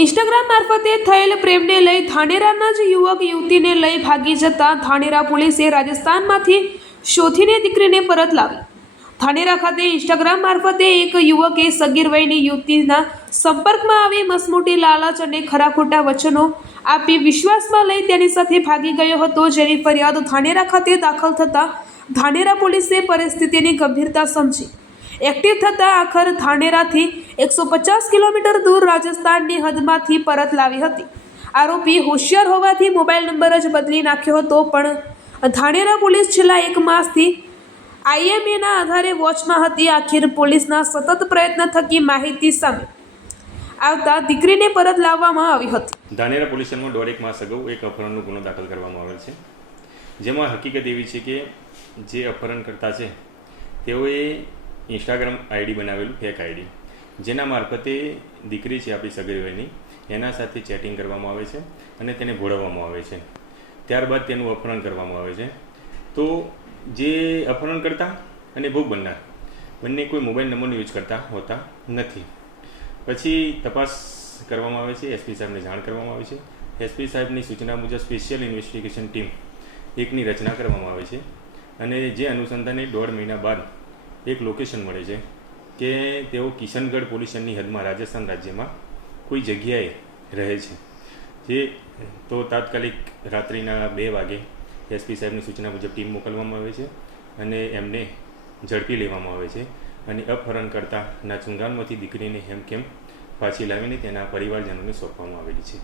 Instagram મારફતે થયેલ પ્રેમને લઈ ધાનેરાના જ યુવક યુવતીને લઈ ભાગી જતા ધાનેરા પોલીસે રાજસ્થાનમાંથી શોધીને દીકરીને પરત લાવી. ધાનેરા ખાતે ઇન્સ્ટાગ્રામ મારફતે એક યુવકે સગીર વયની યુવતીના સંપર્કમાં આવી મસમોટી લાલચ અને ખરા ખોટા વચનો આપી વિશ્વાસમાં લઈ તેની સાથે ભાગી ગયો હતો, જેની ફરિયાદ ધાનેરા ખાતે દાખલ થતાં ધાનેરા પોલીસે પરિસ્થિતિની ગંભીરતા સમજી એક્ટિવ થતાં આખર ધાનેરાથી 150 કિલોમીટર દૂર રાજસ્થાનની હદમાંથી પરત લાવી હતી. આરોપી હોશિયાર હોવાથી મોબાઈલ નંબર જ બદલી નાખ્યો હતો, પણ ધાનેરા પોલીસ છેલ્લા 1 માસથી IMEના આધારે વોચમાં હતી. આખિર પોલીસના સતત પ્રયત્ન થકી માહિતી સામે આવતા દીકરીને પરત લાવવામાં આવી હતી. ધાનેરા પોલીસ સ્ટેશનમાં 1.5 માસ અગાઉ એક અપહરણનો ગુનો દાખલ કરવામાં આવેલ છે, જેમાં હકીકત એવી છે કે જે અપહરણકર્તા છે તેઓએ ઇન્સ્ટાગ્રામ આઈડી બનાવેલું, ફેક આઈડી, જેના મારફતે દીકરી છે આપણી સગીર વયની, એના સાથે ચેટિંગ કરવામાં આવે છે અને તેને ભોળવવામાં આવે છે. ત્યારબાદ તેનું અપહરણ કરવામાં આવે છે. તો જે અપહરણકર્તા અને ભોગ બનનાર બંને કોઈ મોબાઈલ નંબરનો યુઝ કરતા હોતા નથી. પછી તપાસ કરવામાં આવે છે, SP સાહેબને જાણ કરવામાં આવે છે. SP સાહેબની સૂચના મુજબ સ્પેશિયલ ઇન્વેસ્ટિગેશન ટીમ એકની રચના કરવામાં આવે છે અને જે અનુસંધાને 1.5 મહિના બાદ એક લોકેશન મળે છે કે તેઓ કિશનગઢ પોલીસ સ્ટેશનની હદમાં રાજસ્થાન રાજ્યમાં કોઈ જગ્યાએ રહે છે. જે તો તાત્કાલિક રાત્રિના 2 વાગે SP સાહેબની સૂચના મુજબ ટીમ મોકલવામાં આવે છે અને એમને ઝડપી લેવામાં આવે છે અને અપહરણકર્તાના ચુંગાલમાંથી દીકરીને હેમખેમ પાછી લાવીને તેના પરિવારજનોને સોંપવામાં આવેલી છે.